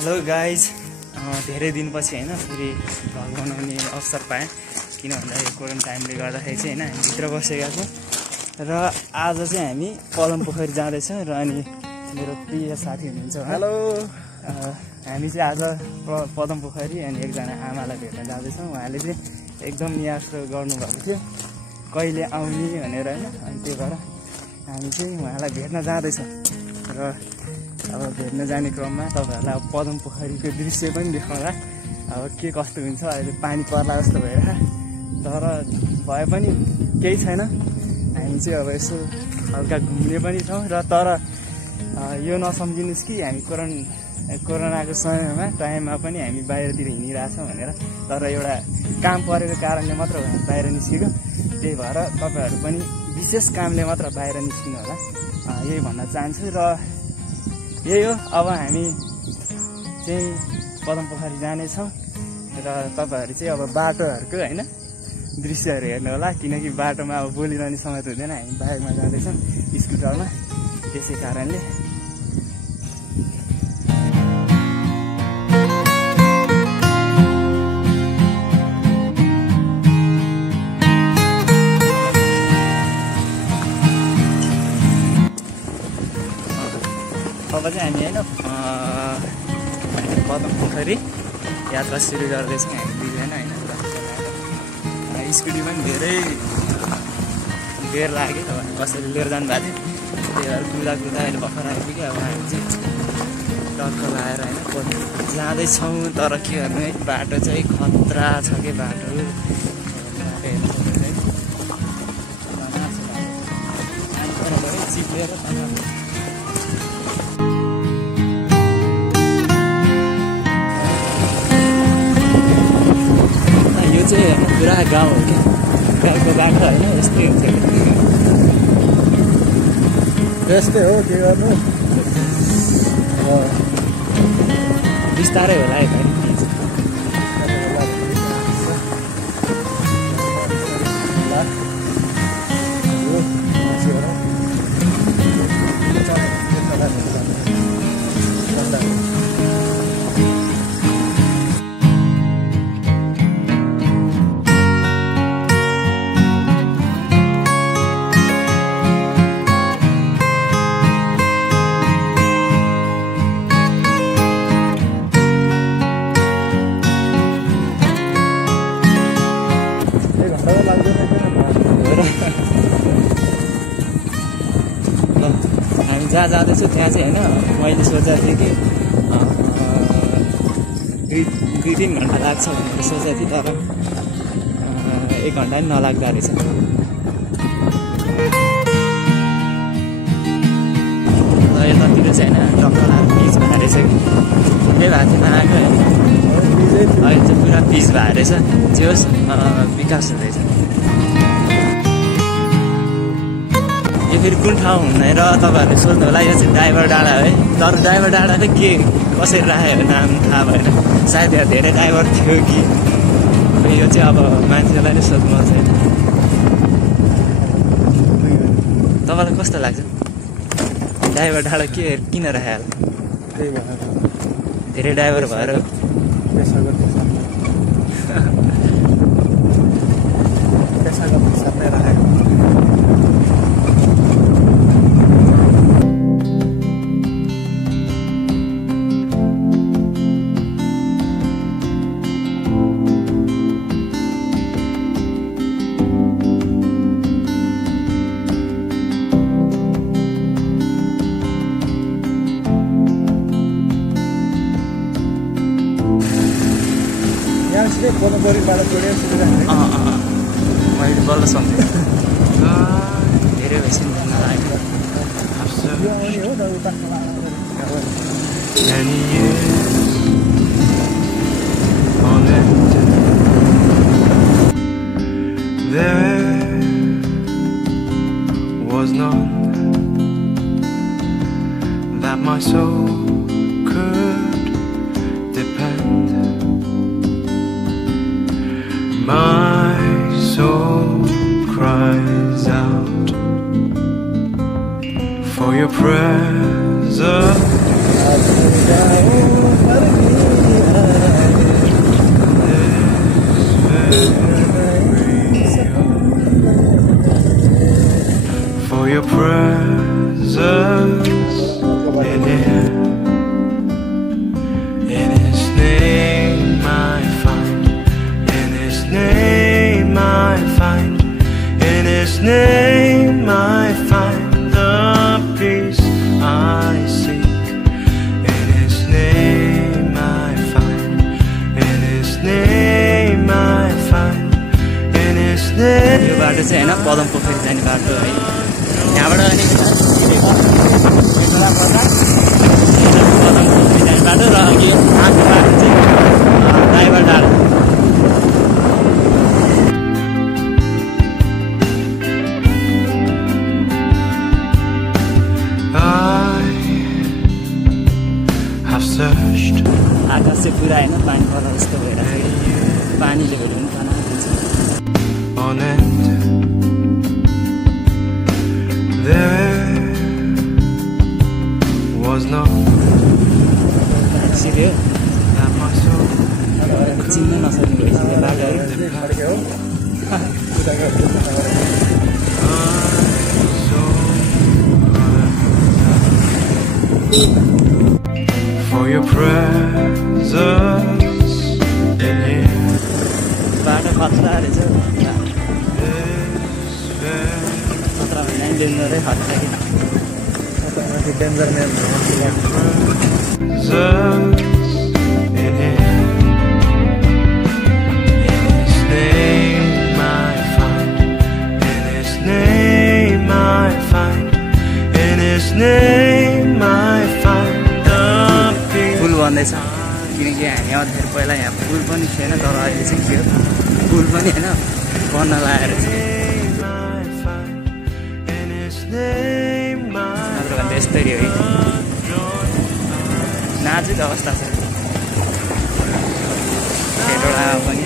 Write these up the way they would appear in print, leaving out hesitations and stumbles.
Hello guys, धेरै दिनपछि होइन फेरि भ्लग बनाउने अवसर पाएँ। किन भन्दाखेरि क्वारेन्टाइनले गर्दाखेरि चाहिँ होइन हामी भित्र बसेका छौँ र आज चाहिँ हामी पदम पोखरी जाँदैछौँ र अनि मेरो प्रिय साथी हुनुहुन्छ। हेलो, हामी चाहिँ आज पदम पोखरी अनि एकजना आमालाई भेट्न जाँदैछौँ। उहाँले चाहिँ एकदम नियास गर्नुभएको थियो कहिले आउने भनेर होइन, अनि त्यही भएर हामी चाहिँ उहाँलाई भेट्न जाँदैछौँ र अब भेट्न जाने क्रममा तपाईँहरूलाई अब पदम पोखरीको दृश्य पनि देखाउँला। अब के कस्तो हुन्छ, अहिले पानी पर्ला जस्तो भएर, तर भए पनि केही छैन। हामी चाहिँ अब यसो हल्का घुम्ने पनि छौँ र तर यो नसम्झिनुहोस् कि हामी कोरोनाको समयमा टाइममा पनि हामी बाहिरतिर हिँडिरहेछौँ भनेर, तर एउटा काम परेको कारणले मात्र बाहिर निस्केको। त्यही भएर तपाईँहरू पनि विशेष कामले मात्र बाहिर निस्किनु होला, यही भन्न चाहन्छु। र यही हो, अब हामी चाहिँ पदम पोखरी जानेछौँ र तपाईँहरू चाहिँ अब बाटोहरूको होइन दृश्यहरू हेर्नु होला, किनकि बाटोमा अब बोलिरहने समय त हुँदैन। हामी बाइकमा जाँदैछौँ, स्कुटरमा, त्यसै कारणले। अब चाहिँ हामी होइन पदम पोखरी यात्रा सुरु गर्दैछौँ हामी दुईजना होइन। स्कुटी पनि धेरै बेर लाग्यो, अब कसैले लिएर जानुभएको थियो, त्यही भएर कुदा अहिले भर्खर आइपुग्यो। अब हामी चाहिँ टक्क लगाएर होइन जाँदैछौँ, तर के गर्नु है, बाटो चाहिँ खतरा छ कि बाटो चिप्लेर यो चाहिँ पुरा गाउँ हो क्या, गाउँको बाटो होइन, यस्तै हुन्छ। त्यस्तै हो, के गर्नु, बिस्तारै होला है भाइ। हामी जहाँ जाँदैछु त्यहाँ चाहिँ होइन, मैले सोचेको थिएँ कि 2-3 घन्टा लाग्छ भनेर सोचेको थिएँ, तर 1 घन्टा पनि नलाग्दो रहेछ। र यतातिर चाहिँ होइन टक्कलाहरू पिच भएर रहेछ कि त्यही भएको थियो नआएको होइन, अहिले चाहिँ पुरा पिच भएर रहेछ। जे होस् विकास हुँदैछ। यो फेरि कुन ठाउँ हुँदैन र तपाईँहरूले सोध्नु होला, यो चाहिँ ड्राइभर डाँडा है। तर ड्राइभर डाँडा चाहिँ के कसरी राखेको नाम थाहा भएन, सायद यहाँ धेरै ड्राइभर थियो कि यो चाहिँ अब मान्छेलाई नै सोध्नु छैन। तपाईँलाई कस्तो लाग्छ ड्राइभर डाँडा के किन राखेको? त्यही भएर धेरै ड्राइभर भएर पेसागत साथै राखेको। मैले बल्ल सम्झेँ, धेरै भइसक्यो There was none that my soul could depend. My soul cries out for your presence. मेरो चाहिँ होइन पदम पोखरी जाने बाटो है यहाँबाट अनि पदम पोखरी जाने बाटो र अघि आएको बाटो चाहिँ ड्राइभर डाँडा आकाश चाहिँ पुरा होइन पानी पर्दा जस्तो भइरहेको पानीले भोलि पनि खाना दिन्छ on end. There was no सिक्यो that my soul चिन्न नसक्ने भइसक्यो बाटो है for your presence in here. बाटो खतरा रहेछ खतरा होइन डेन्जरै खतरा कि danger man In here. In His name I find. In His name I find. In His name I find. पुल बन्दैछ किनकि हामी आउँदाखेरि पहिला यहाँ पुल पनि थिएन तर अहिले चाहिँ के हो पुल पनि होइन बन्न लागेर नत्र भने यस्तरी है नाजुक अवस्था छ खेतोडामा पनि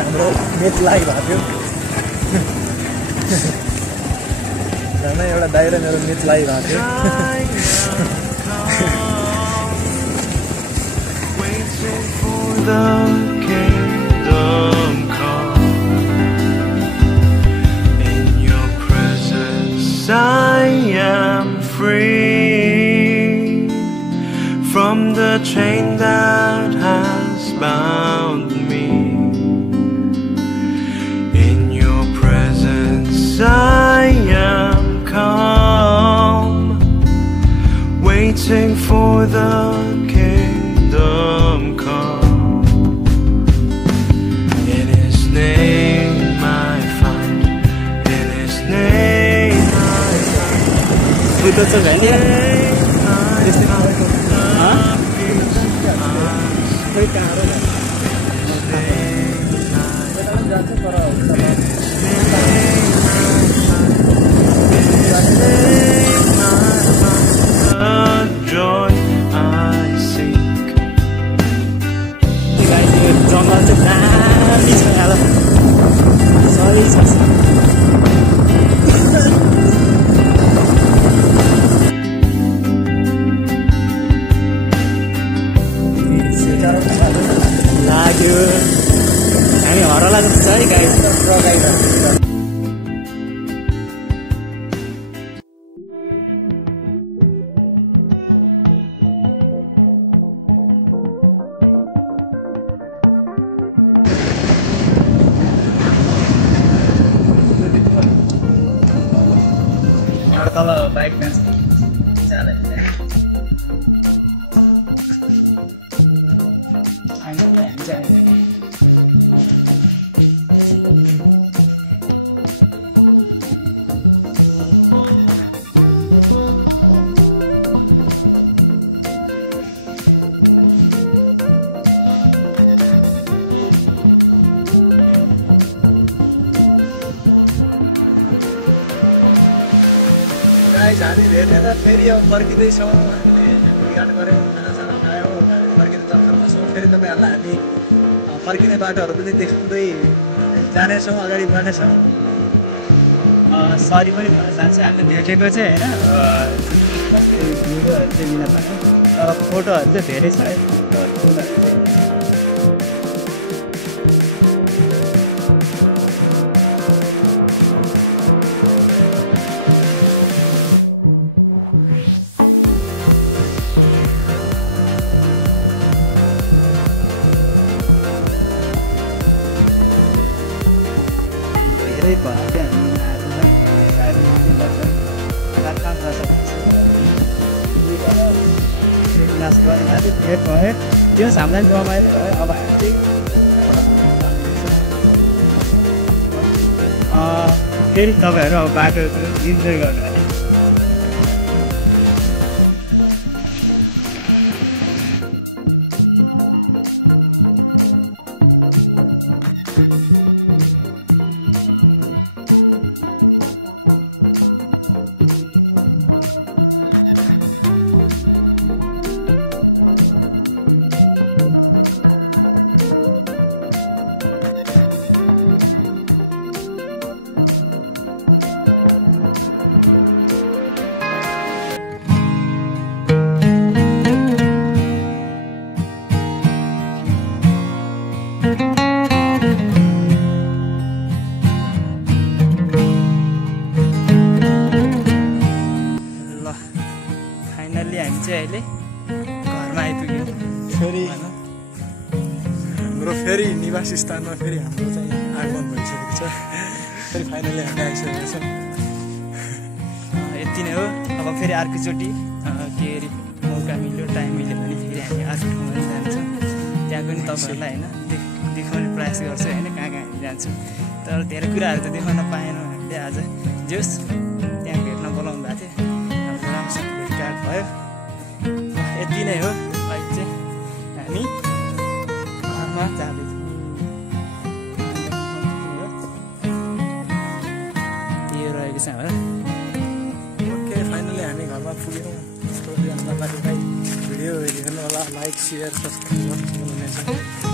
हाम्रो मेच लागिरहेको थियो झन्डै एउटा दाइ र मेरो मेच लागिरहेको थियो The kingdom come. In your presence I am free from the chain that has bound me. In your presence I am calm, waiting for the kingdom come. Buddha छ भने जङ्गल चाहिँ दामी छ यहाँ सही छ लाग्यो हामी हरला जस्तो छ है गाई तल बाइक फ्यान्स हामी भेटेर फेरि अब फर्किँदैछौँ हामीले घाट गऱ्यौँ खानासाना खायौँ फर्किने चक्करमा छौँ फेरि तपाईँहरूलाई हामी फर्किने बाटोहरू पनि देखाउँदै जानेछौँ अगाडि बढ्नेछौँ सरी पनि भन्न चाहन्छु हामीले देखेको चाहिँ होइन भिडियोहरू चाहिँ लिन पायौँ तर फोटोहरू चाहिँ धेरै छ है भेट भयो त्यो हामीलाई रमाइलो भयो अब फेरि तपाईँहरू अब बाटो इन्जोय गर्नु हामी चाहिँ अहिले घरमा आइपुग्यौँ फेरि हाम्रो फेरि निवास स्थानमा फेरि हाम्रो चाहिँ आगमन भइसकेको छ फेरि फाइनली हामी आइसकेको छौँ यति नै हो अब फेरि अर्कोचोटि के अरे मौका मिल्यो टाइम मिल्यो भने फेरि हामी अर्को ठाउँमा जान्छौँ त्यहाँ पनि तपाईँहरूलाई होइन देखाउने प्रयास गर्छौँ होइन कहाँ कहाँ हामी जान्छौँ तर धेरै कुराहरू त देखाउन पाएनौँ हामीले आज जोस् त्यहाँ भेट्न बोलाउनु भएको थियो हाम्रो राम्रोसँग भेटघाट भयो यति नै हो अहिले चाहिँ हामी घरमा जाँदैछौँ यो रहेको छ होला ओके फाइनली हामी घरमा पुग्यौँ भिडियो हेर्नु होला लाइक सेयर सब्सक्राइब गर्नुहुनेछ